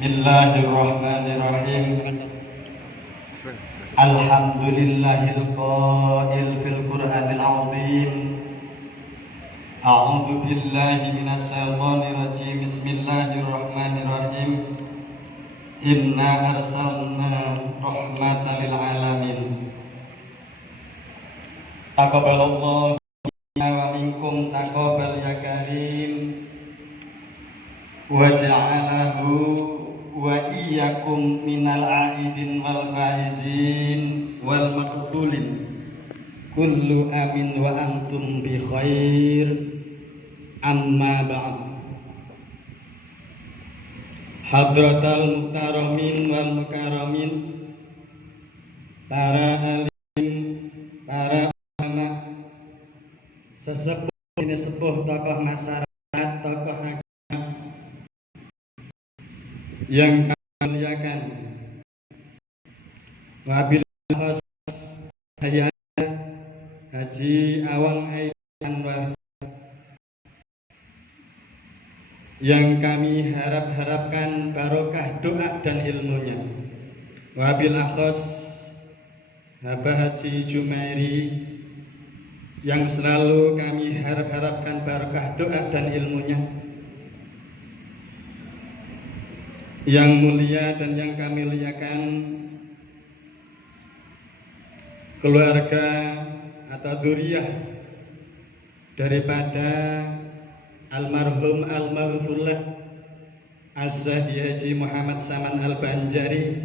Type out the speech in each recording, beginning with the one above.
Bismillahirrahmanirrahim. Alhamdulillahil qail fil Qur'anil azim. A'udzu billahi minas syaitonir rajim. Bismillahirrahmanirrahim. Inna arsalna rahmatan lil alamin. Taqabbalallahu minna wa minkum taqabbal ya karim. Wa ja'alahu wa iyyakum minal aidin wal faizin wal maqbulin kullu amin wa antum bi khair. Amma ba'd. Hadratal muhtaramin wal mukaramin, para alim, para ulama, sesepuh ini sepuh, tokoh masyarakat, tokoh agama yang kami muliakan, wabil khas Hayat Haji Awang Aidil Anwar, yang kami harapkan barokah doa dan ilmunya, wabil akhos Habah Haji Jumairi, yang selalu kami harapkan barokah doa dan ilmunya. Yang mulia dan yang kami muliakan keluarga atau dzurriyyah daripada almarhum al-maghfurlah Az-Zahdi Haji Muhammad Saman Al-Banjari,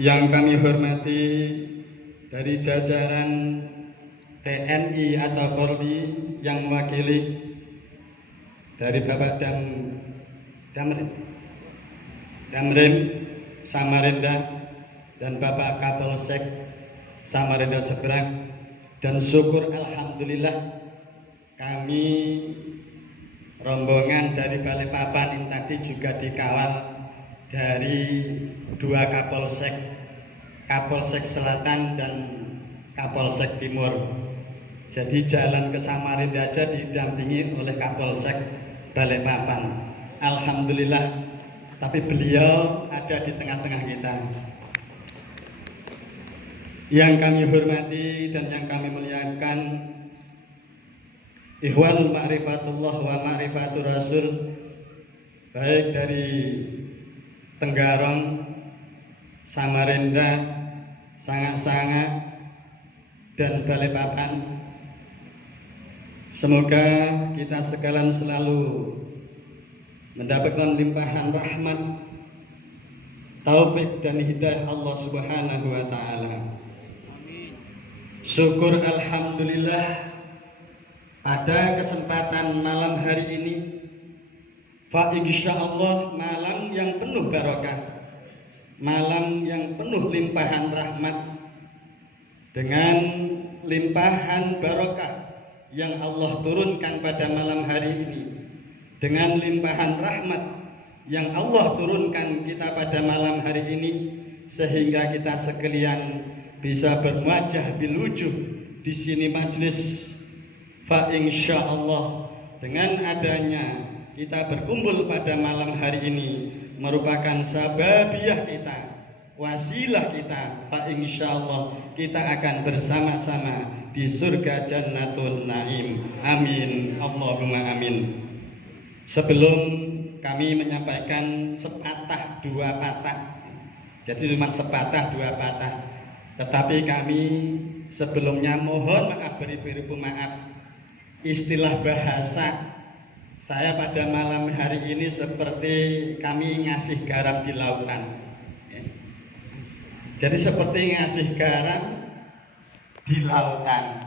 yang kami hormati dari jajaran TNI atau Polri, yang mewakili dari Bapak Damrim Samarinda dan Bapak Kapolsek Samarinda Seberang. Dan syukur alhamdulillah kami rombongan dari Balikpapan ini tadi juga dikawal dari dua Kapolsek, Kapolsek Selatan dan Kapolsek Timur. Jadi jalan ke Samarinda aja didampingi oleh Kapolsek Balikpapan. Alhamdulillah, tapi beliau ada di tengah-tengah kita. Yang kami hormati dan yang kami muliakan, Ikhwanul Ma'rifatullah wa Ma'rifatur Rasul, baik dari Tenggarong, Samarinda, Sanga-Sanga, dan Balikpapan. Semoga kita sekalian selalu mendapatkan limpahan rahmat, taufik dan hidayah Allah Subhanahu wa taala. Syukur alhamdulillah pada kesempatan malam hari ini, fa insyaallah malam yang penuh barokah, malam yang penuh limpahan rahmat, dengan limpahan barokah yang Allah turunkan pada malam hari ini, dengan limpahan rahmat yang Allah turunkan kita pada malam hari ini, sehingga kita sekalian bisa berwajah bilujuh di sini majelis. Fa insyaallah dengan adanya kita berkumpul pada malam hari ini merupakan sababiyah kita, wasilah kita. Fa insyaallah kita akan bersama-sama di surga Jannatul Naim. Amin, Allahumma amin. Sebelum kami menyampaikan sepatah dua patah, jadi cuma sepatah dua patah, tetapi kami sebelumnya mohon maaf, beri-beri maaf istilah bahasa saya pada malam hari ini seperti kami ngasih garam di lautan. Jadi seperti ngasih garam di lautan,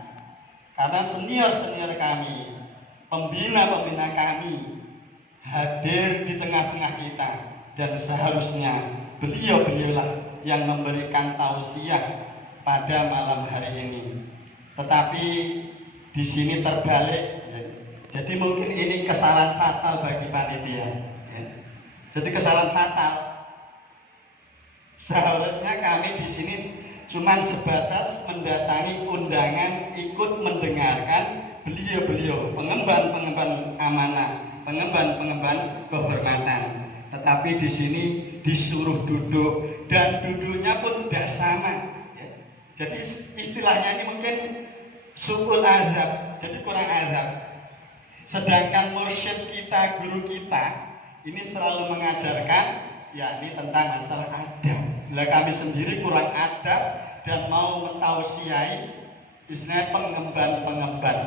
karena senior-senior kami, pembina-pembina kami hadir di tengah-tengah kita, dan seharusnya beliau-beliaulah yang memberikan tausiah pada malam hari ini. Tetapi di sini terbalik, jadi mungkin ini kesalahan fatal bagi panitia. Jadi kesalahan fatal. Seharusnya kami di sini cuma sebatas mendatangi undangan, ikut mendengarkan beliau-beliau pengemban-pengemban amanah, pengemban-pengemban kehormatan. tetapi di sini disuruh duduk dan duduknya pun tidak sama. Jadi istilahnya ini mungkin su'ul adab, jadi kurang adab. Sedangkan mursyid kita, guru kita ini selalu mengajarkan yakni tentang masalah adab. Lah kami sendiri kurang adab dan mau mentausiai istilahnya pengemban-pengemban.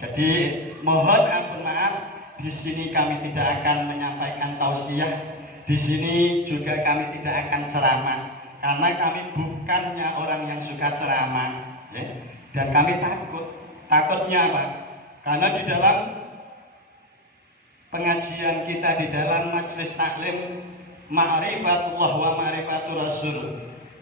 Jadi mohon ampun maaf, di sini kami tidak akan menyampaikan tausiah, di sini juga kami tidak akan ceramah karena kami bukannya orang yang suka ceramah, dan kami takutnya apa? Karena di dalam pengajian kita, di dalam majelis taklim Ma'rifatullah wa Ma'rifatul Rasul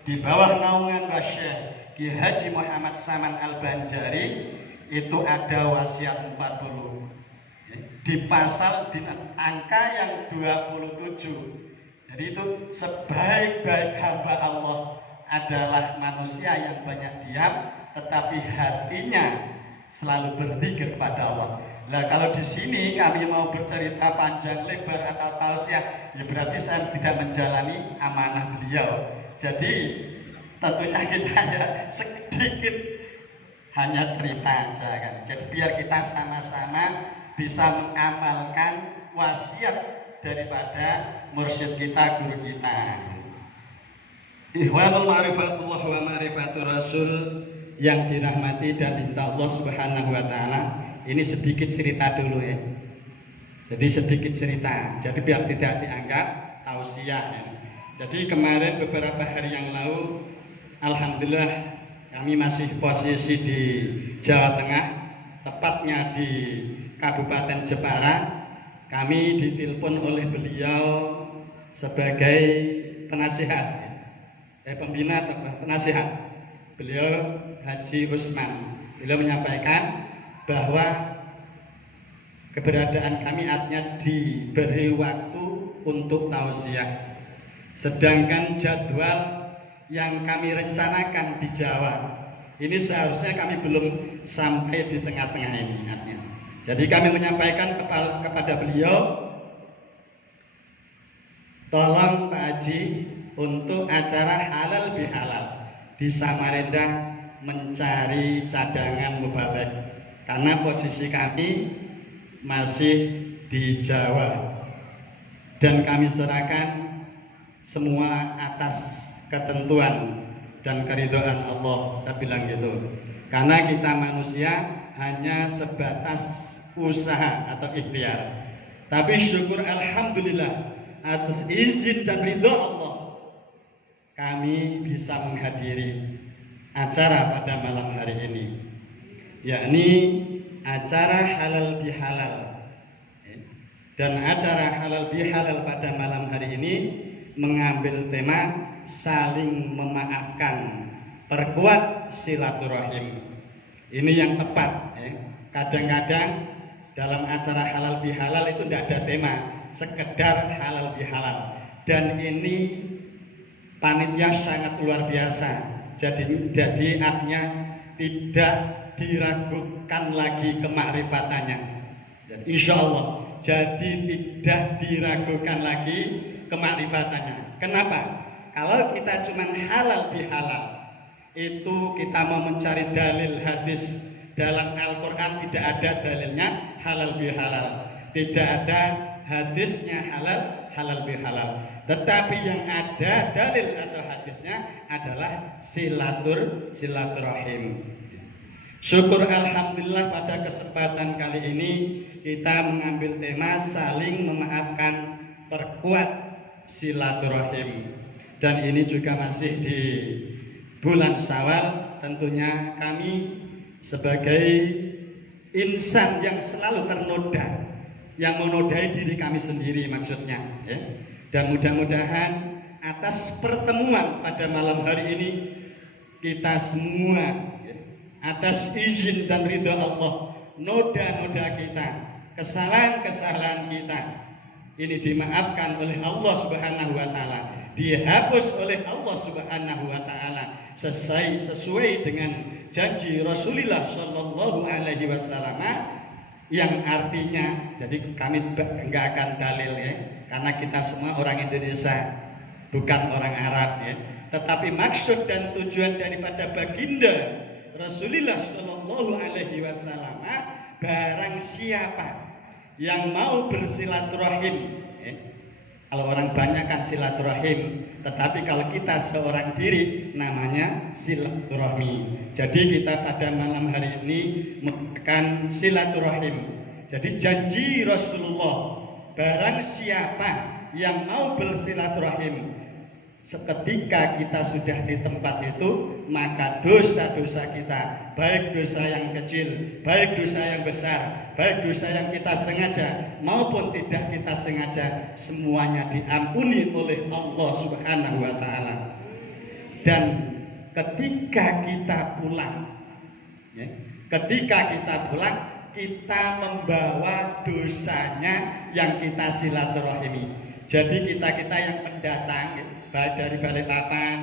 di bawah naungan Syekh Ki Haji Muhammad Saman Al-Banjari itu ada wasiat 40 di pasal di angka yang 27. Jadi itu sebaik-baik hamba Allah adalah manusia yang banyak diam tetapi hatinya selalu berzikir kepada Allah. Nah, kalau di sini kami mau bercerita panjang lebar atau tausiah, ya berarti saya tidak menjalani amanah beliau. Jadi tentunya kita ya sedikit hanya cerita aja kan. Jadi biar kita sama-sama bisa mengamalkan wasiat daripada mursyid kita, guru kita. Ikhwanul ma'rifatullah wa ma'rifatur rasul yang dirahmati dan dicintai Allah Subhanahu wa taala. Ini sedikit cerita dulu ya. Jadi sedikit cerita. Jadi biar tidak dianggap tausiah ya. Jadi kemarin beberapa hari yang lalu, alhamdulillah kami masih posisi di Jawa Tengah, tepatnya di Kabupaten Jepara. Kami ditelepon oleh beliau sebagai penasihat, pembina atau penasihat. Beliau Haji Usman. Beliau menyampaikan bahwa keberadaan kami artinya diberi waktu untuk tausiah. Sedangkan jadwal yang kami rencanakan di Jawa ini seharusnya kami belum sampai di tengah-tengah ini artinya. Jadi kami menyampaikan kepada beliau, tolong Pak Haji untuk acara halal bihalal di Samarinda mencari cadangan mubarak karena posisi kami masih di Jawa dan kami serahkan semua atas ketentuan dan keridhaan Allah. Saya bilang gitu karena kita manusia hanya sebatas usaha atau ikhtiar, tapi syukur alhamdulillah atas izin dan ridho Allah kami bisa menghadiri acara pada malam hari ini, yakni acara halal bihalal. Dan acara halal bihalal pada malam hari ini mengambil tema saling memaafkan, perkuat silaturahim. Ini yang tepat. Kadang-kadang dalam acara halal bihalal itu tidak ada tema, sekedar halal bihalal. Dan ini panitia sangat luar biasa. Jadi artinya tidak diragukan lagi kemakrifatannya. Dan insya Allah jadi tidak diragukan lagi kemakrifatannya. Kenapa? Kalau kita cuma halal bihalal, itu kita mau mencari dalil hadis dalam Al-Quran, tidak ada dalilnya halal bihalal, tidak ada hadisnya halal bihalal. Tetapi yang ada dalil atau hadisnya adalah silaturahim. Syukur alhamdulillah pada kesempatan kali ini kita mengambil tema saling memaafkan, perkuat silaturahim. Dan ini juga masih di bulan Syawal. Tentunya kami sebagai insan yang selalu ternoda, yang menodai diri kami sendiri maksudnya ya. Dan mudah-mudahan atas pertemuan pada malam hari ini kita semua ya, atas izin dan ridha Allah, noda-noda kita, kesalahan-kesalahan kita ini dimaafkan oleh Allah Subhanahu wa taala, dihapus oleh Allah Subhanahu wa taala sesuai dengan janji Rasulullah Shallallahu alaihi wasallam yang artinya, jadi kami enggak akan dalil ya, karena kita semua orang Indonesia, bukan orang Arab ya. Tetapi maksud dan tujuan daripada baginda Rasulullah Shallallahu Alaihi Wasallam, barang siapa yang mau bersilaturahim, kalau orang banyak kan silaturahim, tetapi kalau kita seorang diri namanya silaturahmi. Jadi kita pada malam hari ini melakukan silaturahim. Jadi janji Rasulullah, barang siapa yang mau bersilaturahim, seketika kita sudah di tempat itu, maka dosa-dosa kita, baik dosa yang kecil, baik dosa yang besar, baik dosa yang kita sengaja maupun tidak kita sengaja, semuanya diampuni oleh Allah Subhanahu wa Ta'ala. Dan ketika kita pulang, kita membawa dosanya yang kita silaturahimi. Jadi kita yang pendatang, baik dari Balikpapan,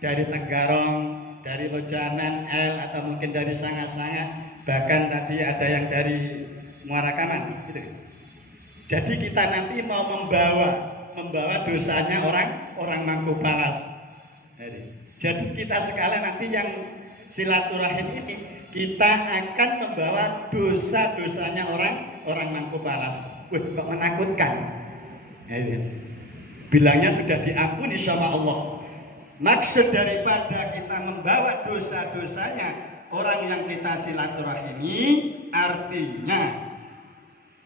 dari Tenggarong, dari Lojanan, El, atau mungkin dari Sanga-Sanga, bahkan tadi ada yang dari Muara Kaman, gitu. Jadi kita nanti mau membawa dosanya orang Mangkubalas. Jadi kita sekalian nanti yang silaturahim ini, kita akan membawa dosa-dosanya orang Mangkubalas. Wih, kok menakutkan? Bilangnya sudah diampuni sama Allah. Maksud daripada kita membawa dosa-dosanya orang yang kita silaturahimi, artinya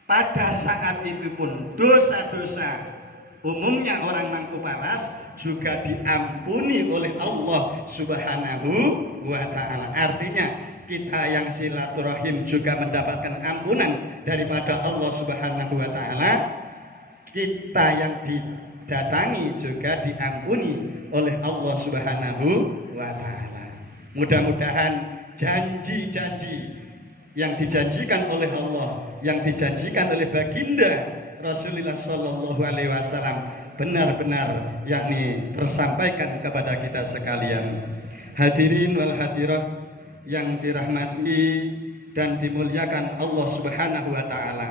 pada saat itu pun dosa-dosa umumnya orang Mangkubalas juga diampuni oleh Allah Subhanahu wa Ta'ala. Artinya kita yang silaturahim juga mendapatkan ampunan daripada Allah Subhanahu wa Ta'ala. Kita yang didatangi juga diampuni oleh Allah Subhanahu wa Ta'ala. Mudah-mudahan janji-janji yang dijanjikan oleh Allah, yang dijanjikan oleh baginda Rasulullah Shallallahu Alaihi Wasallam benar-benar yakni tersampaikan kepada kita sekalian. Hadirin wal hadirat yang dirahmati dan dimuliakan Allah Subhanahu wa Ta'ala.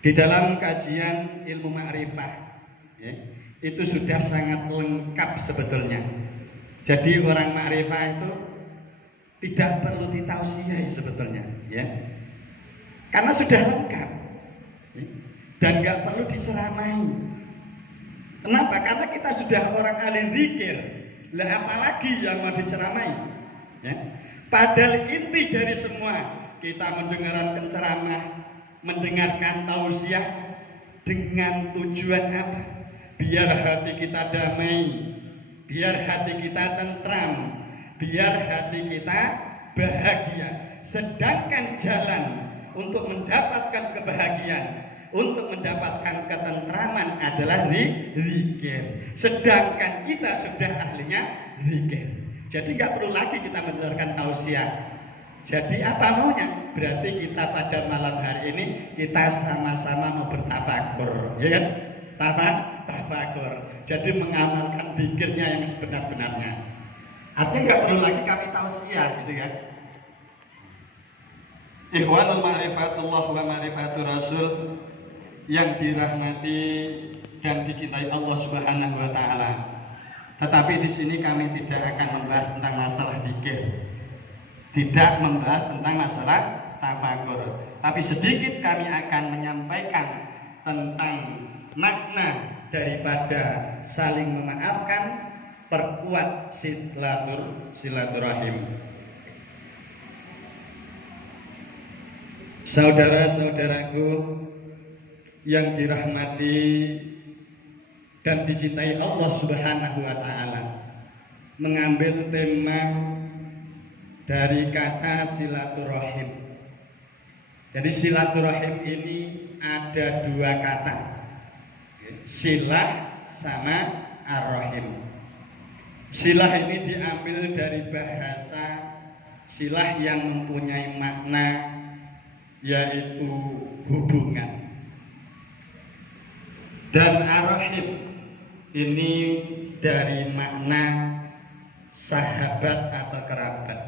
Di dalam kajian ilmu ma'rifah itu sudah sangat lengkap sebetulnya. Jadi orang ma'rifah itu tidak perlu ditausiah sebetulnya, ya, karena sudah lengkap dan nggak perlu diceramai. Kenapa? Karena kita sudah orang ahli zikir. Lah apalagi yang mau diceramai? Ya? Padahal inti dari semua kita mendengarkan ceramah, mendengarkan tausiah dengan tujuan apa? Biar hati kita damai, biar hati kita tentram, biar hati kita bahagia. Sedangkan jalan untuk mendapatkan kebahagiaan, untuk mendapatkan ketentraman adalah zikir. Sedangkan kita sudah ahlinya zikir. Jadi nggak perlu lagi kita mendengarkan tausiah. Jadi apa maunya? Berarti kita pada malam hari ini kita sama-sama mau bertafakur, ya kan? Tafakur. Jadi mengamalkan zikirnya yang sebenar-benarnya. Artinya nggak perlu lagi kami tausiah, gitu kan? Ikhwanul ma'rifatullah wa ma'rifatur rasul yang dirahmati dan dicintai Allah Subhanahu wa Ta'ala. Tetapi di sini kami tidak akan membahas tentang masalah zikir, tidak membahas tentang masalah tafakur, tapi sedikit kami akan menyampaikan tentang makna daripada saling memaafkan, perkuat silaturahim. Saudara-saudaraku yang dirahmati dan dicintai Allah Subhanahu wa Ta'ala, mengambil tema dari kata silaturahim. Jadi silaturahim ini ada dua kata, silah sama ar-rahim. Silah ini diambil dari bahasa silah yang mempunyai makna yaitu hubungan. Dan ar-rahim ini dari makna sahabat atau kerabat.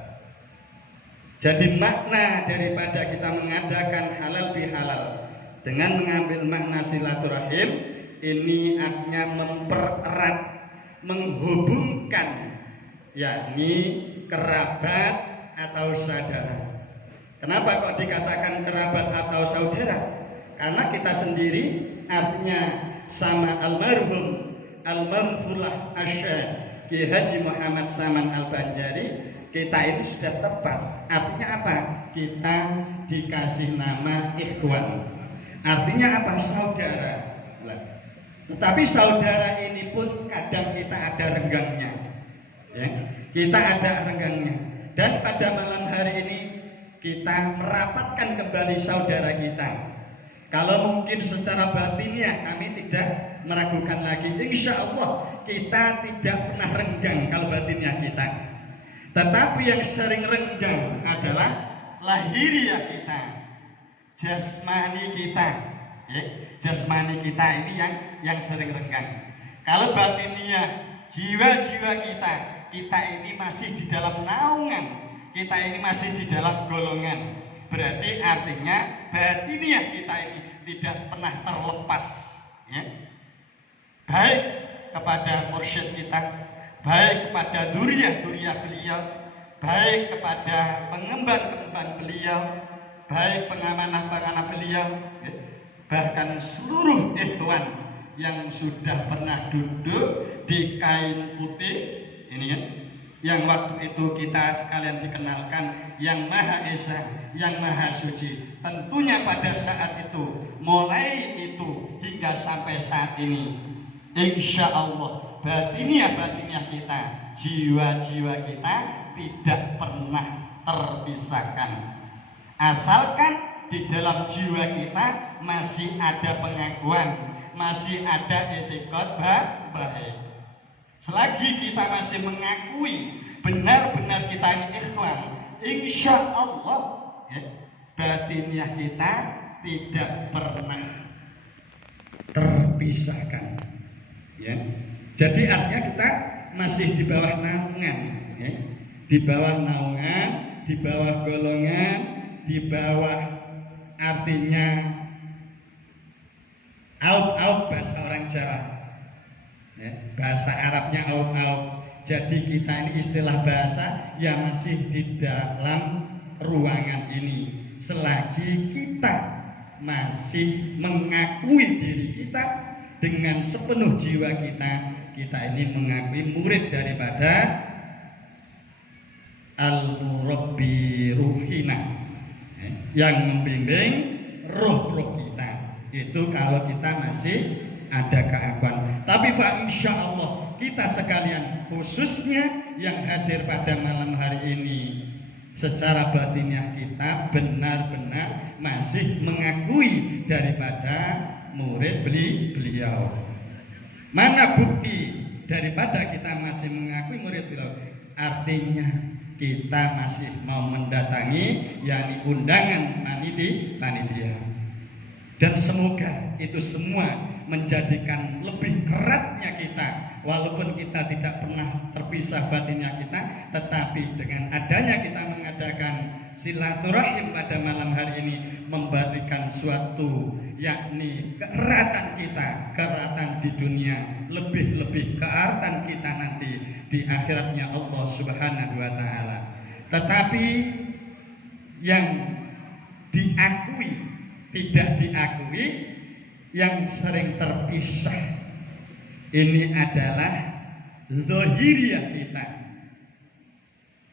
Jadi makna daripada kita mengadakan halal bihalal, Dengan mengambil makna silaturahim, ini artinya mempererat, menghubungkan, yakni kerabat atau saudara. Kenapa kok dikatakan kerabat atau saudara? Karena kita sendiri artinya sama almarhum al-maghfurlah Asy-Syaikh Ki Haji Muhammad Saman Al-Banjari, kita ini sudah tepat. Artinya apa? Kita dikasih nama ikhwan. Artinya apa? Saudara. Tetapi saudara ini pun kadang kita ada renggangnya, ya. Kita ada renggangnya. Dan pada malam hari ini kita merapatkan kembali saudara kita. Kalau mungkin secara batinnya kami tidak meragukan lagi, insya Allah kita tidak pernah renggang kalau batinnya kita. Tetapi yang sering renggang adalah lahiriah kita, jasmani kita, ya. Jasmani kita ini yang sering renggang. Kalau batiniah, jiwa-jiwa kita ini masih di dalam naungan, kita ini masih di dalam golongan. Berarti artinya batiniah kita ini tidak pernah terlepas, ya. Baik kepada mursyid kita, baik kepada duriah-duriah beliau, baik kepada pengemban-pengemban beliau, baik pengamanah-pengamanah beliau, ya. Bahkan seluruh ikhwan yang sudah pernah duduk di kain putih ini, ya, yang waktu itu kita sekalian dikenalkan yang Maha Esa, yang Maha Suci. Tentunya pada saat itu, mulai itu hingga sampai saat ini, insya Allah batiniah kita, jiwa-jiwa kita tidak pernah terpisahkan. Asalkan di dalam jiwa kita masih ada pengakuan, masih ada etikot baik. Selagi kita masih mengakui benar-benar kita ini ikhwan, insya Allah, ya, batiniah kita tidak pernah terpisahkan, ya. Jadi artinya kita masih di bawah naungan, ya. Di bawah naungan, di bawah golongan, di bawah artinya aub bahasa orang Jawa, ya, bahasa Arabnya aub. Jadi kita ini istilah bahasa yang masih di dalam ruangan ini. Selagi kita masih mengakui diri kita dengan sepenuh jiwa kita ini mengakui murid daripada al-murabbi ruhina, yang membimbing roh-roh kita. Itu kalau kita masih ada keakuan. Tapi fa insya Allah kita sekalian, khususnya yang hadir pada malam hari ini, secara batiniah kita benar-benar masih mengakui daripada murid beliau. Mana bukti daripada kita masih mengakui murid beliau? Artinya kita masih mau mendatangi, yakni undangan panitia. Dan semoga itu semua menjadikan lebih eratnya kita, walaupun kita tidak pernah terpisah batinnya kita, tetapi dengan adanya kita mengadakan silaturahim pada malam hari ini memberikan suatu, yakni keeratan kita, keeratan di dunia, lebih-lebih keeratan kita nanti di akhiratnya Allah Subhanahu wa Ta'ala. Tetapi yang diakui, tidak diakui, yang sering terpisah ini adalah zahiriah kita,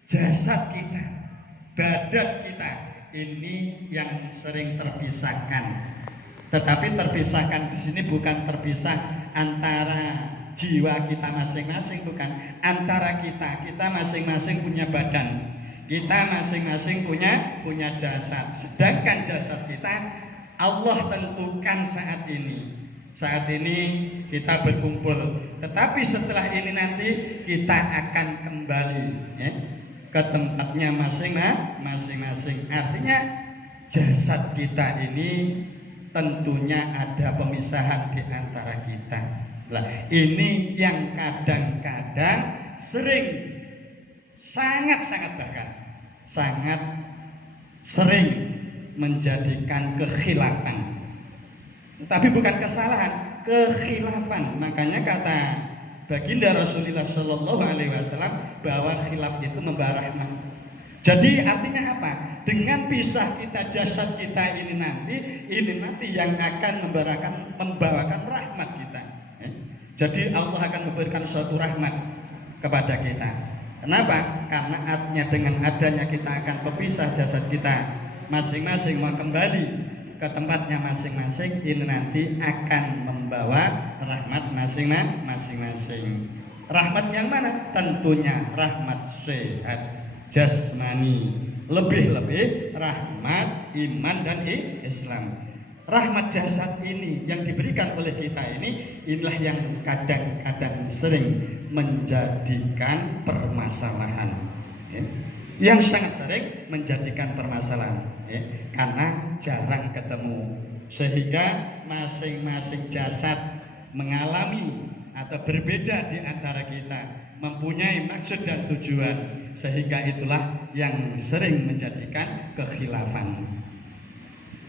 jasad kita, badan kita, ini yang sering terpisahkan. Tetapi terpisahkan di sini bukan terpisah antara jiwa kita masing-masing, bukan. Antara kita masing-masing punya badan, kita masing-masing punya jasad. Sedangkan jasad kita Allah tentukan saat ini. Saat ini kita berkumpul, tetapi setelah ini nanti kita akan kembali, ya, ke tempatnya masing-masing. Artinya jasad kita ini tentunya ada pemisahan di antara kita. Nah, ini yang kadang-kadang sering, sangat bahkan sangat sering menjadikan kekhilafan, Tapi bukan kesalahan, kekhilafan. Makanya kata baginda Rasulullah Shallallahu Alaihi Wasallam bahwa khilaf itu membawa rahmat. Jadi artinya apa? Dengan pisah kita jasad kita ini nanti yang akan membawakan rahmat kita. Jadi Allah akan memberikan suatu rahmat kepada kita. Kenapa? Karena artinya dengan adanya kita akan berpisah jasad kita masing-masing mau kembali ke tempatnya masing-masing, ini nanti akan membawa rahmat masing-masing. Rahmat yang mana? Tentunya rahmat sehat jasmani, lebih-lebih rahmat iman dan Islam. Rahmat jasad ini yang diberikan oleh kita inilah yang kadang-kadang sering menjadikan permasalahan, yang sangat sering menjadikan permasalahan, karena jarang ketemu, sehingga masing-masing jasad mengalami atau berbeda di antara kita, mempunyai maksud dan tujuan, sehingga itulah yang sering menjadikan kekhilafan.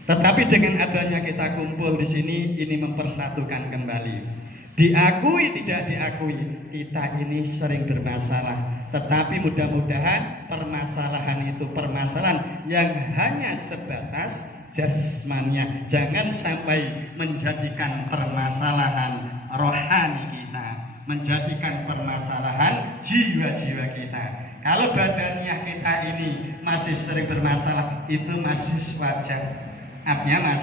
Tetapi dengan adanya kita kumpul di sini, ini mempersatukan kembali. Diakui tidak diakui, kita ini sering bermasalah. Tetapi mudah-mudahan permasalahan itu permasalahan yang hanya sebatas jasmania. Jangan sampai menjadikan permasalahan rohani kita, menjadikan permasalahan jiwa-jiwa kita. Kalau badaniah kita ini masih sering bermasalah, itu masih wajar. Artinya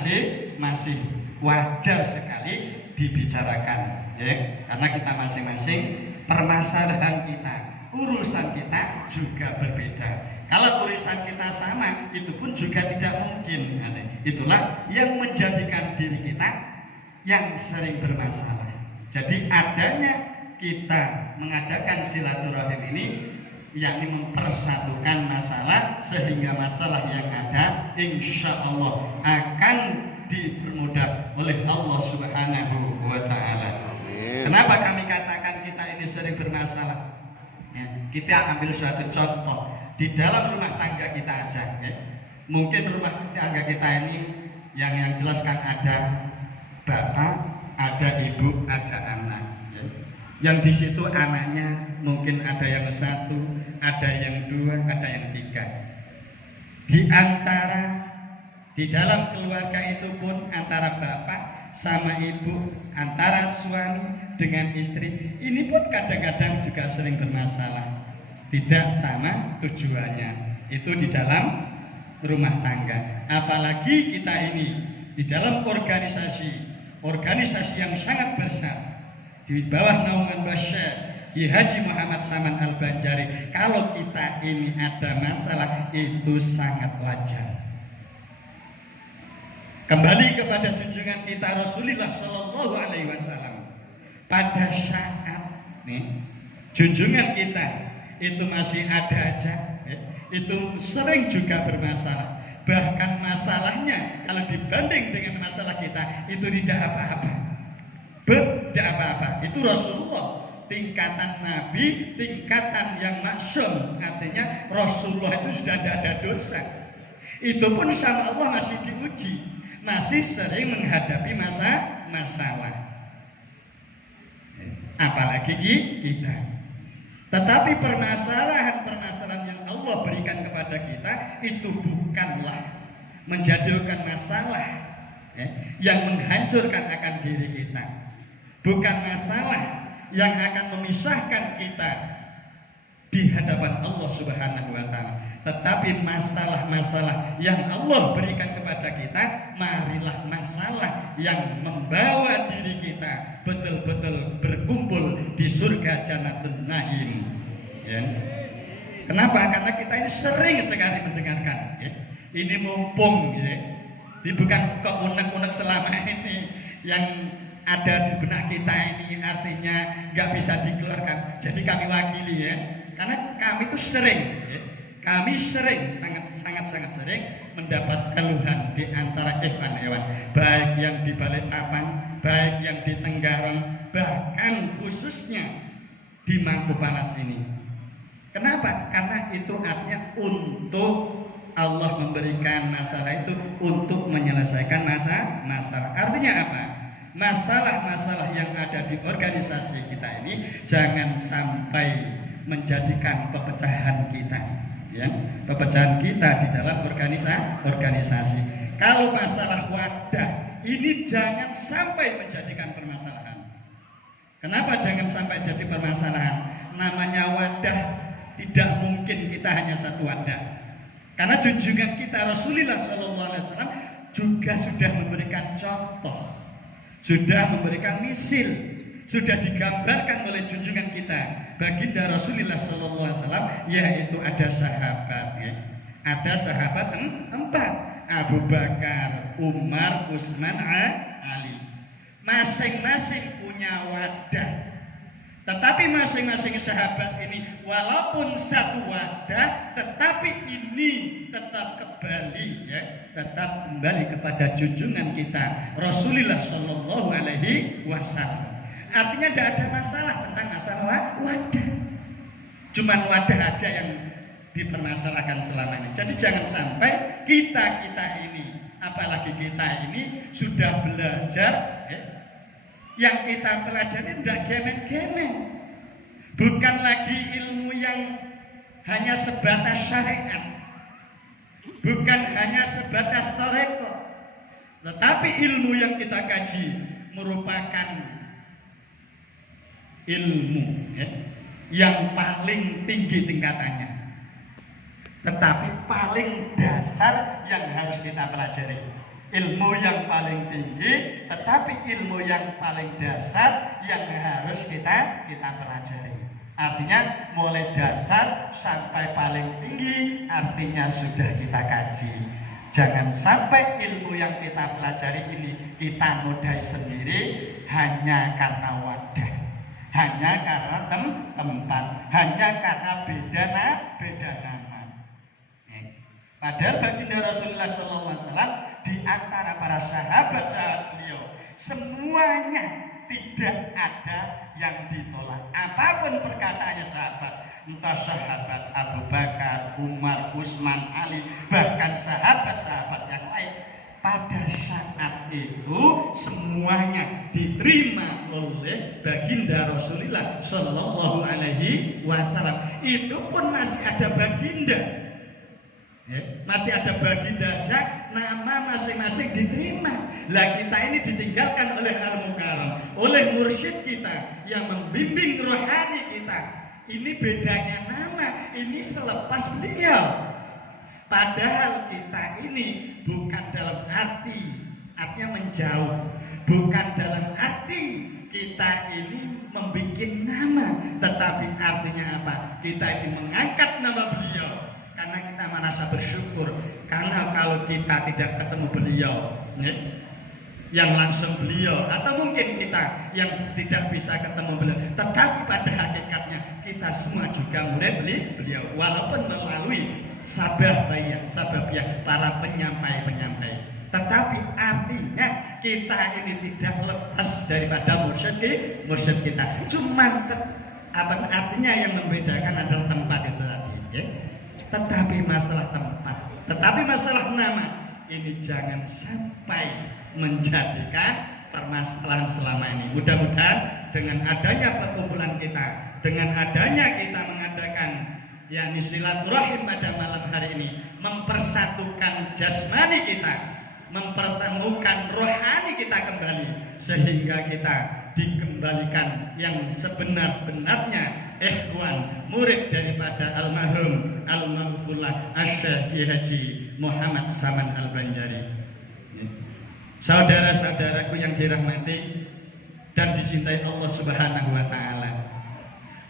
masih wajar sekali dibicarakan, karena kita masing-masing permasalahan kita, urusan kita juga berbeda. Kalau urusan kita sama, itu pun juga tidak mungkin. Itulah yang menjadikan diri kita yang sering bermasalah. Jadi adanya kita mengadakan silaturahim ini, yakni mempersatukan masalah, sehingga masalah yang ada insya Allah akan dipermudah oleh Allah Subhanahu wa Ta'ala. Kenapa kami katakan kita ini sering bermasalah? Kita ambil suatu contoh di dalam rumah tangga kita aja. Mungkin rumah tangga kita ini yang jelas kan ada bapak, ada ibu, ada anak. Yang di situ anaknya mungkin ada yang satu, ada yang dua, ada yang tiga. Di dalam keluarga itu pun antara bapak sama ibu, antara suami dengan istri, ini pun kadang-kadang juga sering bermasalah. Tidak sama tujuannya. Itu di dalam rumah tangga. Apalagi kita ini di dalam organisasi yang sangat besar, di bawah naungan Syekh Ki Haji Muhammad Saman Al-Banjari. Kalau kita ini ada masalah, itu sangat wajar. Kembali kepada junjungan kita Rasulullah Shallallahu Alaihi Wasallam. Pada saat junjungan kita itu masih ada aja, itu sering juga bermasalah. Bahkan masalahnya kalau dibanding dengan masalah kita itu tidak apa-apa. Tidak apa-apa. Itu Rasulullah, tingkatan Nabi, tingkatan yang maksum. Artinya Rasulullah itu sudah tidak ada dosa. Itu pun sama Allah masih diuji, masih sering menghadapi masalah. Apalagi kita. Tetapi permasalahan yang Allah berikan kepada kita itu bukanlah menjadikan masalah yang menghancurkan akan diri kita. Bukan masalah yang akan memisahkan kita di hadapan Allah Subhanahu wa Ta'ala, tetapi masalah-masalah yang Allah berikan kepada kita, marilah masalah yang membawa diri kita betul-betul berkumpul di surga Jannatun Naim. Kenapa? Karena kita ini sering sekali mendengarkan. Ini mumpung, bukan kok unek-unek selama ini yang ada di benak kita ini, artinya nggak bisa dikeluarkan. Jadi kami wakili, karena kami itu sering, kami sangat sering mendapat keluhan di antara hewan-hewan, baik yang di Balikpapan, baik yang di Tenggarong, bahkan khususnya di Mangkupalas ini. Kenapa? Karena itu artinya untuk Allah memberikan masalah itu untuk menyelesaikan masalah. Artinya apa? Masalah-masalah yang ada di organisasi kita ini jangan sampai menjadikan pepecahan kita, ya, pepecahan kita di dalam organisasi. Kalau masalah wadah ini jangan sampai menjadikan permasalahan. Kenapa jangan sampai jadi permasalahan? Namanya wadah, tidak mungkin kita hanya satu wadah. Karena junjungan kita Rasulullah SAW juga sudah memberikan contoh, sudah memberikan misil, sudah digambarkan oleh junjungan kita baginda Rasulullah SAW, yaitu ada sahabat, ya. Ada sahabat empat, Abu Bakar, Umar, Utsman, Ali. Masing-masing punya wadah. Tetapi masing-masing sahabat ini walaupun satu wadah, tetapi ini tetap kembali, ya, tetap kembali kepada junjungan kita Rasulullah Shallallahu Alaihi Wasallam. Artinya tidak ada masalah tentang masalah wadah. Cuman wadah aja yang dipermasalahkan selama ini. Jadi jangan sampai kita ini, apalagi kita ini sudah belajar, ya, yang kita pelajari tidak gemeng-gemeng, bukan lagi ilmu yang hanya sebatas syariat, bukan hanya sebatas tarekat, tetapi ilmu yang kita kaji merupakan ilmu, ya, yang paling tinggi tingkatannya, tetapi paling dasar yang harus kita pelajari. Ilmu yang paling tinggi, tetapi ilmu yang paling dasar yang harus kita pelajari. Artinya mulai dasar sampai paling tinggi, artinya sudah kita kaji. Jangan sampai ilmu yang kita pelajari ini kita modai sendiri hanya karena wadah, hanya karena tempat, hanya karena beda nama. Padahal baginda Rasulullah SAW di antara para sahabat beliau semuanya tidak ada yang ditolak. Apapun perkataannya sahabat, entah sahabat Abu Bakar, Umar, Utsman, Ali, bahkan sahabat-sahabat yang lain, pada saat itu semuanya diterima oleh baginda Rasulullah Shallallahu Alaihi Wasallam. Itu pun masih ada baginda. Masih ada baginda aja, nama masing-masing diterima. Lah kita ini ditinggalkan oleh Al-Mukarram, oleh mursyid kita yang membimbing rohani kita. Ini bedanya nama, ini selepas beliau. Padahal kita ini bukan dalam artinya menjauh, bukan dalam arti kita ini membuat nama, tetapi artinya apa? Kita ini mengangkat nama beliau. Karena kita merasa bersyukur, karena kalau kita tidak ketemu beliau, ya, yang langsung beliau, atau mungkin kita yang tidak bisa ketemu beliau, tetapi pada hakikatnya kita semua juga mulai beliau, walaupun melalui sababiyah, para penyampai. Tetapi artinya kita ini tidak lepas daripada mursyid kita. Cuman artinya yang membedakan adalah tempat itu tadi, ya. Tetapi masalah tempat, tetapi masalah nama ini jangan sampai menjadikan permasalahan selama ini. Mudah-mudahan dengan adanya perkumpulan kita, dengan adanya kita mengadakan yakni silaturahim pada malam hari ini, mempersatukan jasmani kita, mempertemukan rohani kita kembali, sehingga kita dikembalikan yang sebenar-benarnya ikhwan murid daripada almarhum al-maghfurlah Asy-Syaikh Haji Muhammad Saman Al-Banjari. Saudara-saudaraku yang dirahmati dan dicintai Allah Subhanahu wa taala.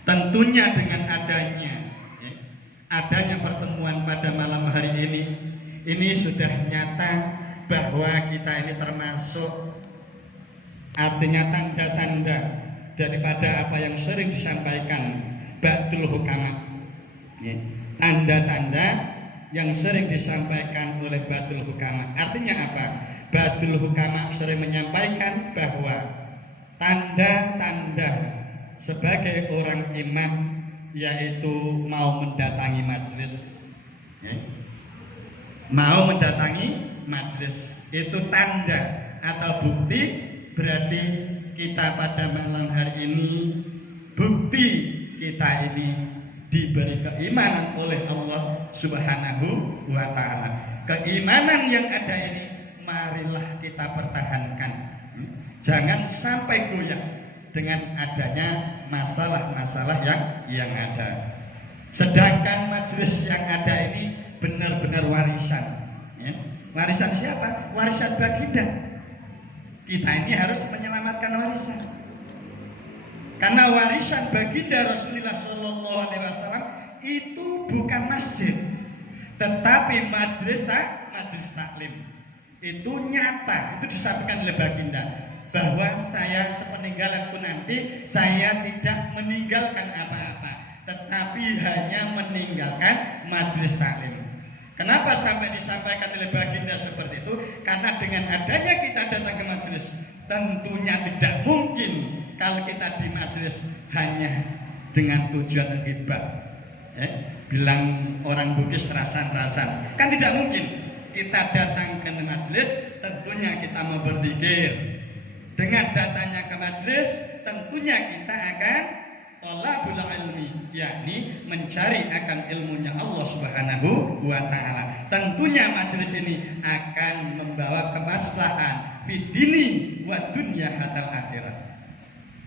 Tentunya dengan adanya pertemuan pada malam hari ini sudah nyata bahwa kita ini termasuk artinya tanda-tanda daripada apa yang sering disampaikan Ba'dul Hukama. Tanda-tanda yang sering disampaikan oleh Ba'dul Hukama. Artinya apa? Ba'dul Hukama sering menyampaikan bahwa tanda-tanda sebagai orang iman yaitu mau mendatangi majelis. mau mendatangi majelis. Itu tanda atau bukti, berarti kita pada malam hari ini, bukti kita ini diberi keimanan oleh Allah Subhanahu wa ta'ala. Keimanan yang ada ini marilah kita pertahankan. Jangan sampai goyah dengan adanya masalah-masalah yang ada. Sedangkan majelis yang ada ini benar-benar warisan, ya. Warisan siapa? Warisan baginda. Kita ini harus menyelamatkan warisan. Karena warisan baginda Rasulullah Shallallahu Alaihi Wasallam itu bukan masjid, tetapi majelis taklim. Itu nyata, itu disampaikan oleh baginda bahwa saya sepeninggalanku nanti saya tidak meninggalkan apa-apa, tetapi hanya meninggalkan majelis taklim. Kenapa sampai disampaikan oleh baginda seperti itu? Karena dengan adanya kita datang ke majelis, tentunya tidak mungkin kalau kita di majelis hanya dengan tujuan ghibah, bilang orang Bugis rasan-rasan, kan tidak mungkin. Kita datang ke majelis, tentunya kita mau berzikir. Dengan datangnya ke majelis, tentunya kita akan thalabul ilmi, yakni mencari akan ilmunya Allah Subhanahu wa ta'ala. Tentunya majelis ini akan membawa kemaslahan fid dini wa dunya hatal akhirat.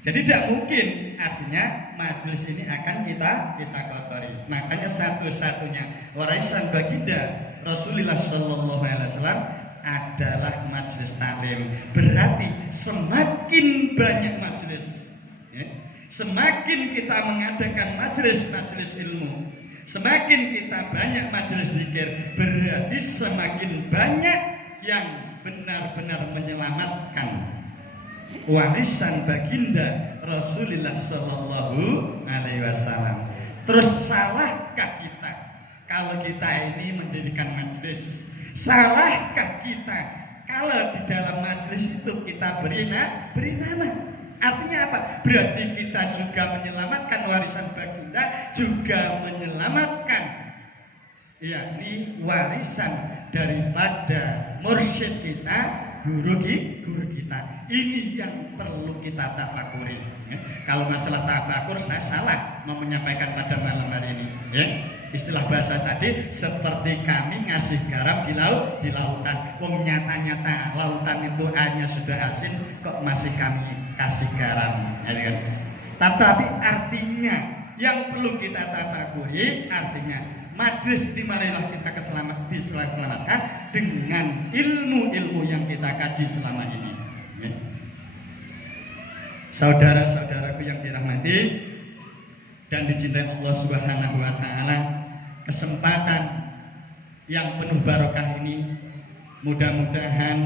Jadi tidak mungkin, artinya majelis ini akan kita kotori. Makanya satu-satunya warisan baginda Rasulullah Shallallahu Alaihi Wasallam adalah majelis taklim. Berarti semakin banyak majelis, ya, semakin kita mengadakan majelis ilmu, semakin kita banyak majelis zikir, berarti semakin banyak yang benar-benar menyelamatkan warisan baginda Rasulullah Shallallahu Alaihi Wasallam. Terus salahkah kita kalau kita ini mendirikan majelis? Salahkah kita kalau di dalam majelis itu kita beri nama? Artinya apa? Berarti kita juga menyelamatkan warisan baginda, juga menyelamatkan yakni warisan daripada mursyid kita, guru kita. Ini yang perlu kita tafakuri, ya. Kalau masalah tafakur saya salah mau menyampaikan pada malam hari ini, ya. Istilah bahasa tadi seperti kami ngasih garam di lautan. Nyata-nyata lautan itu hanya sudah asin, kok masih kami kasih garam, ya kan? Tetapi artinya yang perlu kita tafakuri, artinya majelis di marilah kita diselamatkan dengan ilmu-ilmu yang kita kaji selama ini, ya. Saudara-saudaraku yang dirahmati dan dicintai Allah Subhanahu wa ta'ala, kesempatan yang penuh barokah ini mudah-mudahan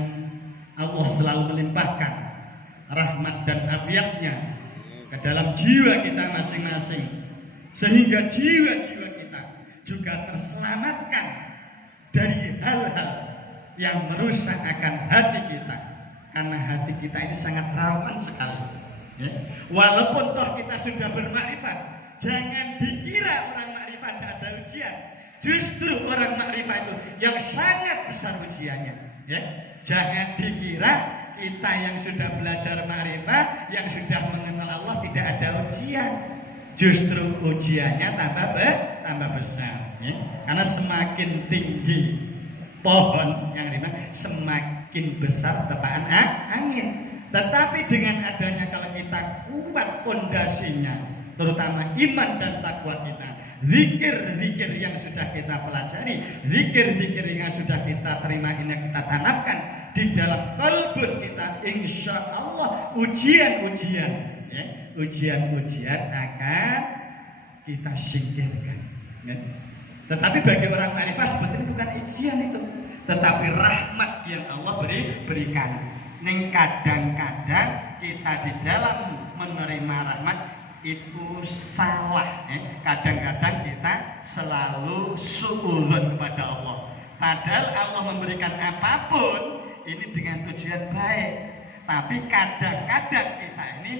Allah selalu melimpahkan rahmat dan afiatnya ke dalam jiwa kita masing-masing, sehingga jiwa-jiwa kita juga terselamatkan dari hal-hal yang merusak akan hati kita, karena hati kita ini sangat rawan sekali, ya. Walaupun toh kita sudah bermakrifat, jangan dikira orang makrifat tidak ada ujian. Justru orang makrifat itu yang sangat besar ujiannya, ya. Jangan dikira kita yang sudah belajar makrifat, yang sudah mengenal Allah tidak ada ujian. Justru ujiannya tambah besar, ya. Karena semakin tinggi pohon yang rindang, semakin besar tepaan angin. Tetapi dengan adanya kalau kita kuat pondasinya, terutama iman dan takwa kita, zikir-zikir yang sudah kita pelajari, zikir-zikir yang sudah kita terima ini kita tanamkan di dalam kalbun kita, insya Allah ujian-ujian, ya, ujian-ujian akan kita singkirkan, ya. Tetapi bagi orang makrifat seperti ini bukan ujian itu, tetapi rahmat yang Allah berikan. Neng kadang-kadang kita di dalam menerima rahmat itu salah, ya. Kadang-kadang kita selalu suudzon kepada Allah. Padahal Allah memberikan apapun ini dengan tujuan baik. Tapi kadang-kadang kita ini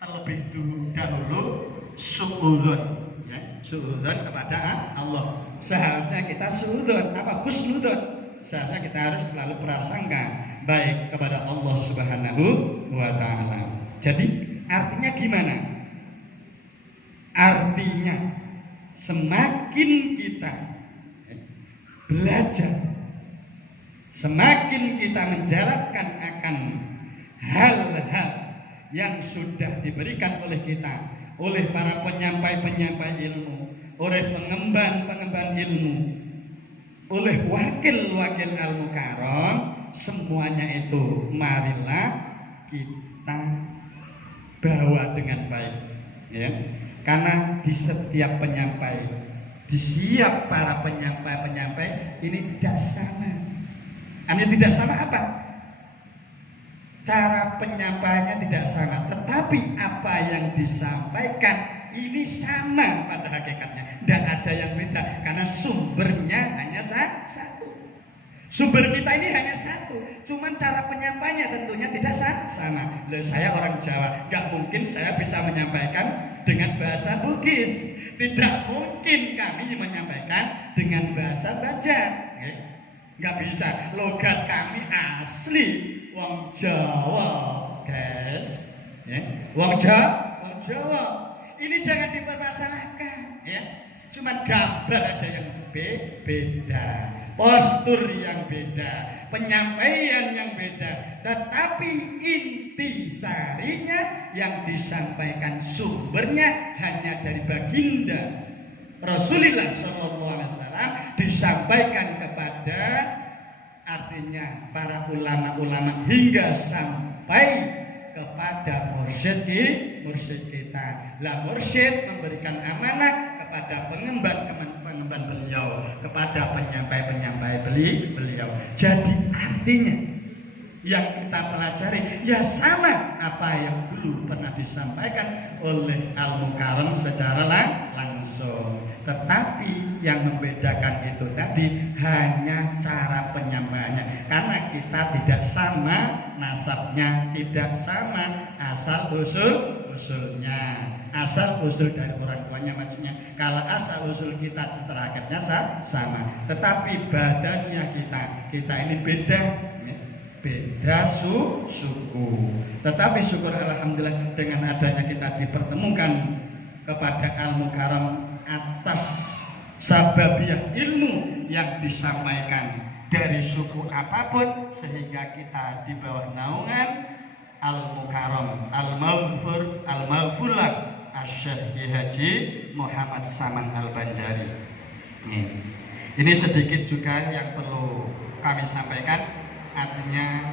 terlebih dahulu suudzon, ya. suudzon kepada Allah. Seharusnya kita suudzon, husnudzon. Seharusnya kita harus selalu prasangka baik kepada Allah Subhanahu wa taala. Jadi artinya gimana? Artinya semakin kita belajar, semakin kita menjalankan akan hal-hal yang sudah diberikan oleh kita, oleh para penyampai-penyampai ilmu, oleh pengemban-pengemban ilmu, oleh wakil-wakil al-mukarram, semuanya itu marilah kita bawa dengan baik, ya. Karena di setiap penyampai, di setiap para penyampai ini tidak sama. Hanya tidak sama apa? Cara penyampaiannya tidak sama, tetapi apa yang disampaikan ini sama pada hakikatnya. Tidak ada yang beda karena sumbernya hanya satu. Sumber kita ini hanya satu, cuman cara penyampaiannya tentunya tidak sama. Loh, saya orang Jawa, gak mungkin saya bisa menyampaikan dengan bahasa Bugis. Tidak mungkin kami menyampaikan dengan bahasa Banjar. Gak bisa, logat kami asli wong Jawa, guys. Wong Jawa. Ini jangan dipermasalahkan, ya. Cuman gambar aja yang beda, postur yang beda, penyampaian yang beda, tetapi inti sarinya yang disampaikan sumbernya hanya dari baginda Rasulullah SAW, disampaikan kepada artinya para ulama-ulama hingga sampai kepada mursyid kita. Lah mursyid memberikan amanah kepada pengemban beliau, kepada penyampai beliau. Jadi artinya yang kita pelajari ya sama apa yang dulu pernah disampaikan oleh al-mukarram secara langsung, tetapi yang membedakan itu tadi hanya cara penyampaiannya, karena kita tidak sama nasabnya, tidak sama asal usulnya, asal usul dari orang tuanya. Maksudnya kalau asal usul kita secara akadnya sama, tetapi badannya kita ini beda suku. Tetapi syukur alhamdulillah dengan adanya kita dipertemukan kepada al-mukarram atas sababiyah ilmu yang disampaikan dari suku apapun, sehingga kita di bawah naungan al-mukarram al-maghfurlah Asy-Syaikh Haji Muhammad Saman Al-Banjari. Ini sedikit juga yang perlu kami sampaikan. Artinya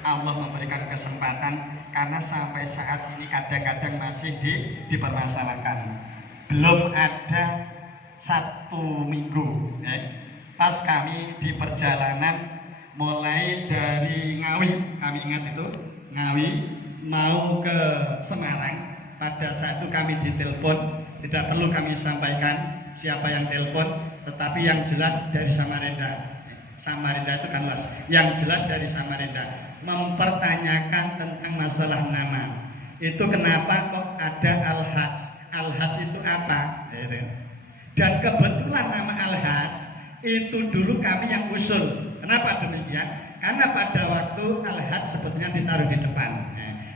Allah memberikan kesempatan, karena sampai saat ini kadang-kadang masih dipermasalahkan. Belum ada 1 minggu, pas kami di perjalanan mulai dari Ngawi, kami ingat itu Ngawi mau ke Semarang. Pada saat itu kami ditelepon, tidak perlu kami sampaikan siapa yang telepon, tetapi yang jelas dari Samarinda. Samarinda itu kan luas. Yang jelas dari Samarinda mempertanyakan tentang masalah nama. Itu kenapa kok ada Al-Hajj? Al-Hajj itu apa? Dan kebetulan nama Al-Hajj itu dulu kami yang usul. Kenapa demikian? Karena pada waktu Al-Hajj sebetulnya ditaruh di depan.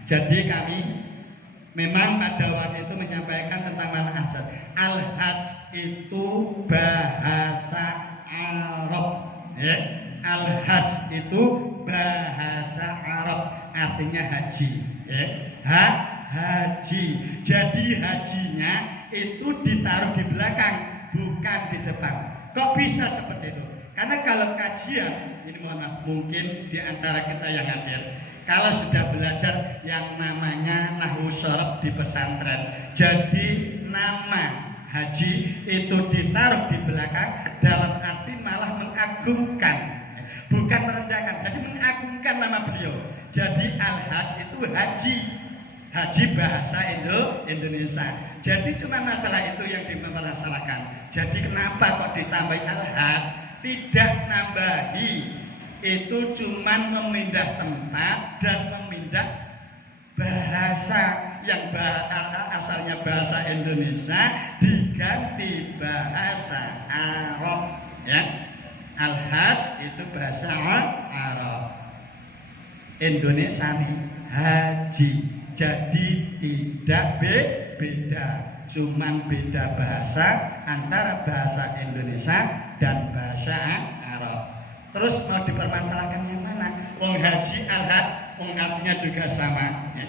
Jadi kami memang pada waktu itu menyampaikan tentang mana Al-Hajj. Al-Hajj itu bahasa Arab. Al-Hajj itu bahasa Arab, artinya haji. Haji. Jadi hajinya itu ditaruh di belakang, bukan di depan. Kok bisa seperti itu? Karena kalau kajian, ini mohon maaf, mungkin di antara kita yang hadir, kalau sudah belajar yang namanya nahwu sharaf di pesantren, jadi nama haji itu ditaruh di belakang dalam arti malah mengagungkan, bukan merendahkan. Jadi mengagungkan nama beliau. Jadi Al-Hajj itu haji bahasa Indonesia. Jadi cuma masalah itu yang dipermasalahkan. Jadi kenapa kok ditambah Al-Hajj, tidak nambahi, itu cuma memindah tempat dan memindah bahasa. yang asalnya bahasa Indonesia diganti bahasa Arab, ya. Al-Hajj itu bahasa Arab, Indonesia nih haji, jadi tidak beda, cuman beda bahasa antara bahasa Indonesia dan bahasa Arab. Terus mau dipermasalahkan yang mana? Wong haji, al-hajj, wong artinya juga sama, ya.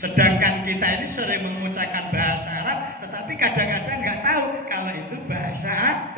Sedangkan kita ini sering mengucapkan bahasa Arab, tetapi kadang-kadang nggak tahu kalau itu bahasa Arab,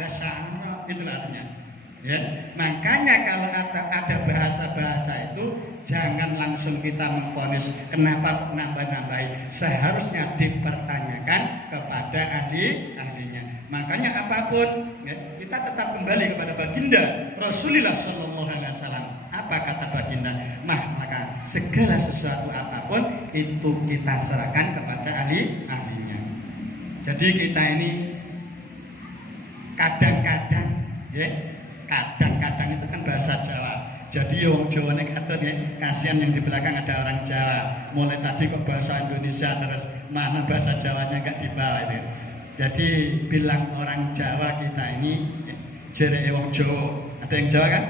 itu artinya. Ya, makanya kalau ada bahasa-bahasa itu jangan langsung kita memvonis kenapa nambah-nambahin. Seharusnya dipertanyakan kepada ahlinya. Makanya apapun, ya, kita tetap kembali kepada baginda Rasulullah Shallallahu Alaihi Wasallam. Apa kata baginda? Maka segala sesuatu apapun itu kita serahkan kepada ahlinya. Jadi kita ini kadang-kadang, ya, kadang-kadang itu kan bahasa Jawa. Jadi yang Jawa nek katut ya, kasihan yang di belakang ada orang Jawa. Mulai tadi kok bahasa Indonesia terus mana bahasa Jawanya enggak dibawa itu. Jadi bilang orang Jawa kita ini jere wong Jawa. Ada yang Jawa kan?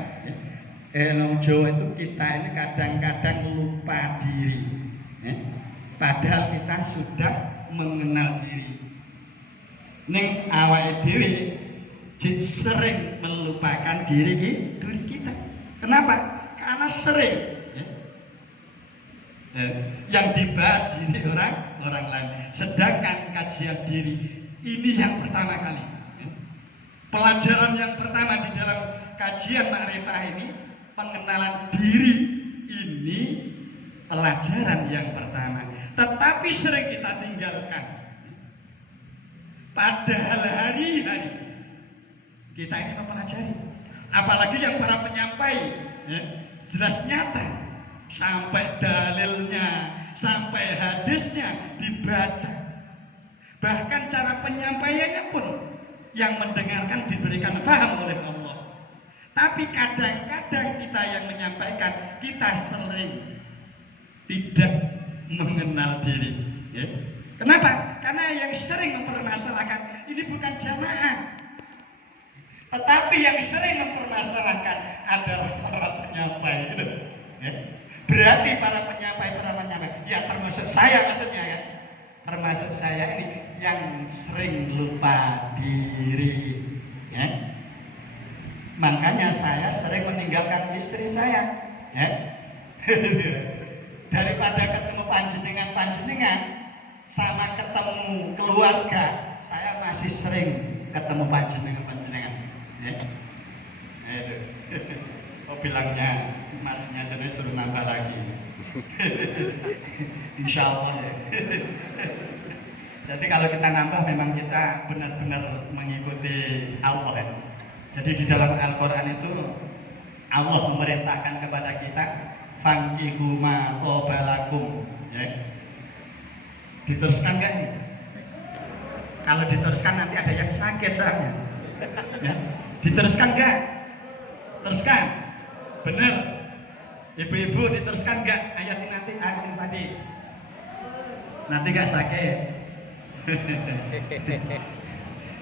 Wong Jawa itu kita ini kadang-kadang lupa diri. Padahal kita sudah mengenal diri. Ning awake dhewe sering melupakan diri kita. Kenapa? Karena sering yang dibahas diri orang lain. Sedangkan kajian diri ini yang pertama kali. Pelajaran yang pertama di dalam kajian Ma'rifah ini, pengenalan diri ini pelajaran yang pertama. Tetapi sering kita tinggalkan. Padahal hari-hari kita ini mempelajari, apalagi yang para penyampai, ya, jelas nyata, sampai dalilnya, sampai hadisnya dibaca. Bahkan cara penyampaiannya pun yang mendengarkan diberikan paham oleh Allah. Tapi kadang-kadang kita yang menyampaikan, kita sering tidak mengenal diri, ya. Kenapa? Karena yang sering mempermasalahkan ini bukan jamaah, tetapi yang sering mempermasalahkan adalah para penyampai, gitu. Ya. Berarti para penyampai, ya termasuk saya maksudnya, ya. Termasuk saya ini yang sering lupa diri, ya. Makanya saya sering meninggalkan istri saya, ya. Daripada ketemu panjenengan sama ketemu keluarga, saya masih sering ketemu panjenengan, ya. Oh bilangnya masnya jadi suruh nambah lagi. Insya Allah, ya. Jadi kalau kita nambah memang kita benar-benar mengikuti Allah, ya. Jadi di dalam Al-Quran itu Allah memerintahkan kepada kita fankihu ma tobalakum, ya. Diteruskan nggak nih? Kalau diteruskan nanti ada yang sakit soalnya, ya. Diteruskan nggak? Teruskan, bener. Ibu-ibu diteruskan nggak ayat ini nanti? Ayat ini tadi nanti nggak sakit.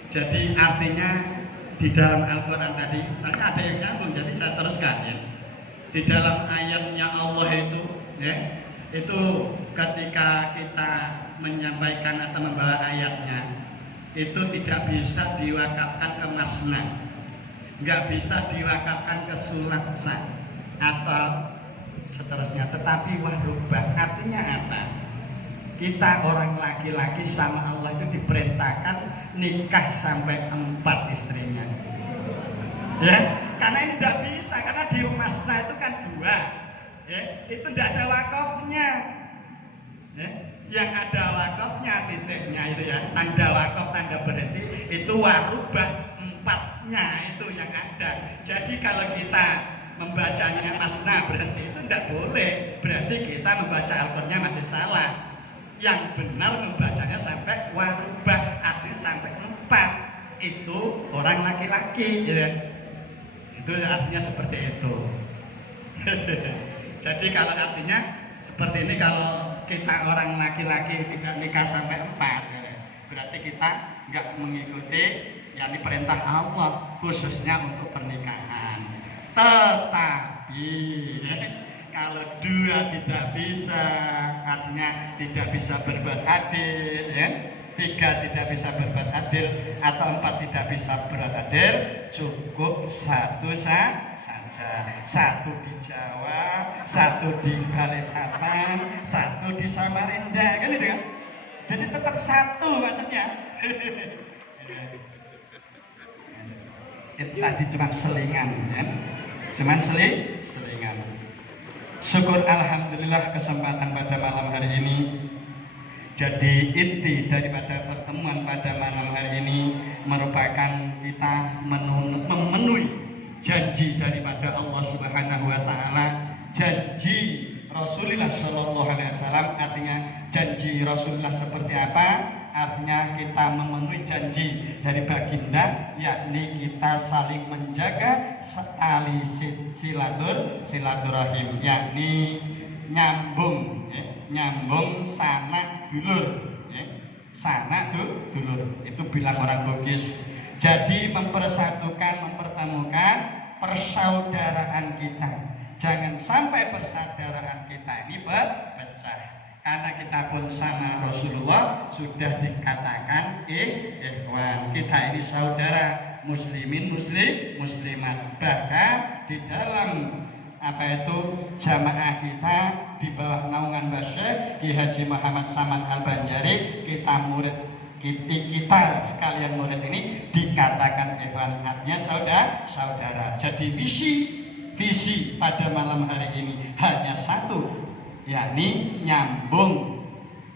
Jadi artinya di dalam Al-Quran tadi, saya ada yang nyambung, jadi saya teruskan, ya. Di dalam ayatnya Allah itu, ya, itu ketika kita menyampaikan atau membawa ayatnya, itu tidak bisa diwakafkan ke masna, nggak bisa diwakafkan ke sulaksa atau seterusnya. Tetapi warubah artinya apa? Kita orang laki-laki sama Allah itu diperintahkan nikah sampai 4 istrinya, ya. Karena ini tidak bisa, karena di masna itu kan 2, ya. Itu tidak ada wakafnya, ya. Yang ada wakafnya titiknya itu, ya, tanda wakaf, tanda berhenti itu warubah 4-nya itu yang ada. Jadi kalau kita membacanya masna berhenti itu tidak boleh, berarti kita membaca Al-Qur'annya masih salah. Yang benar membacanya sampai warubah, artinya sampai 4. Itu orang laki-laki, ya. Itu artinya seperti itu. Jadi kalau artinya seperti ini, kalau kita orang laki-laki tidak nikah sampai 4, berarti kita nggak mengikuti yakni perintah Allah khususnya untuk pernikahan. Tetapi kalau 2 tidak bisa, artinya tidak bisa berbuat adil, 3 tidak bisa berbuat adil, atau 4 tidak bisa berbuat adil, cukup 1 saja. 1 di Jawa, 1 di Balikpapan, 1 di Samarinda, kan itu kan? Jadi tetap 1 maksudnya. Itu tadi cuma selingan, ya. Cuma selingan. Syukur alhamdulillah kesempatan pada malam hari ini. Jadi inti daripada pertemuan pada malam hari ini merupakan kita memenuhi janji daripada Allah Subhanahu wa taala, janji Rasulullah Shallallahu alaihi wasallam. Artinya janji Rasulullah seperti apa? Artinya kita memenuhi janji dari baginda, yakni kita saling menjaga tali silaturahim, yakni nyambung sanak dulur, sanak dulur itu bilang orang Bugis. Jadi mempersatukan, mempertemukan persaudaraan kita. Jangan sampai persaudaraan kita ini pecah. Karena kita pun sama Rasulullah sudah dikatakan ikhwan. Kita ini saudara muslimin muslimat. Bahkan di dalam jamaah kita di bawah naungan Syekh Ki Haji Muhammad Samad Al-Banjari, kita sekalian murid ini dikatakan ikhwan, artinya saudara. Jadi visi pada malam hari ini hanya satu, yakni nyambung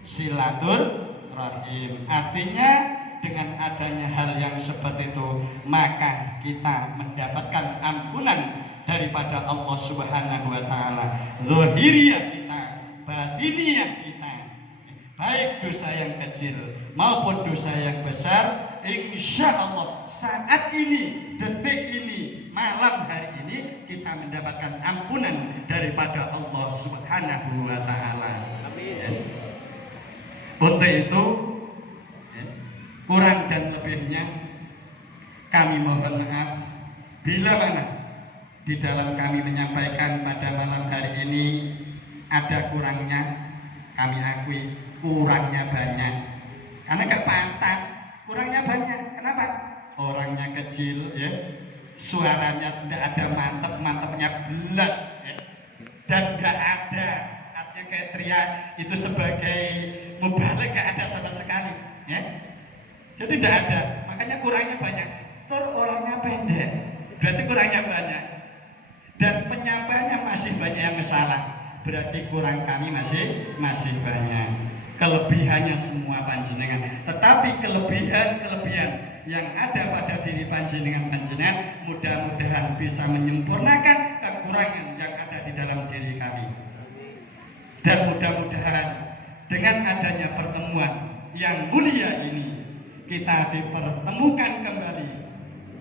silaturahim. Artinya dengan adanya hal yang seperti itu, maka kita mendapatkan ampunan daripada Allah Subhanahu wa taala. Zahiriyah kita, batiniyah kita, baik dosa yang kecil maupun dosa yang besar, insya Allah saat ini, detik ini, malam hari ini kita mendapatkan ampunan daripada Allah Subhanahu wa taala. Amin. Untuk itu kurang dan lebihnya kami mohon maaf bila mana di dalam kami menyampaikan pada malam hari ini ada kurangnya, kami akui kurangnya banyak. Karena gak pantas, kurangnya banyak. Kenapa? Orangnya kecil, ya, suaranya tidak ada mantep-mantepnya belas, ya, dan gak ada, artinya kayak teriak itu sebagai mubalik, gak ada sama sekali, ya. Jadi tidak ada, makanya kurangnya banyak. Orangnya pendek, berarti kurangnya banyak. Dan penyampaiannya masih banyak yang salah, berarti kurang kami masih banyak. Kelebihannya semua panjenengan, tetapi kelebihan yang ada pada diri panjenengan mudah-mudahan bisa menyempurnakan kekurangan yang ada di dalam diri kami. Dan mudah-mudahan dengan adanya pertemuan yang mulia ini, kita dipertemukan kembali,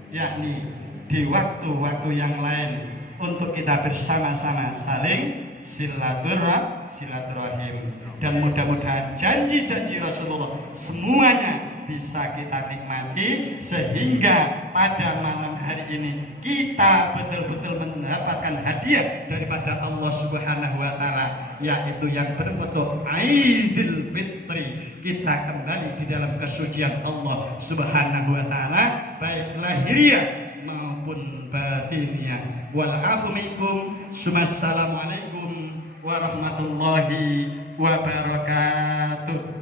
yakni di waktu-waktu yang lain, untuk kita bersama-sama saling silaturahim. Dan mudah-mudahan janji-janji Rasulullah semuanya bisa kita nikmati, sehingga pada malam hari ini kita betul-betul mendapatkan hadiah daripada Allah Subhanahu wa taala, yaitu yang berbentuk Aidil Fitri. Kita kembali di dalam kesucian Allah Subhanahu wa taala, baik lahiriah maupun batiniyah. Wal-afu minkum. Assalamualaikum warahmatullahi wabarakatuh.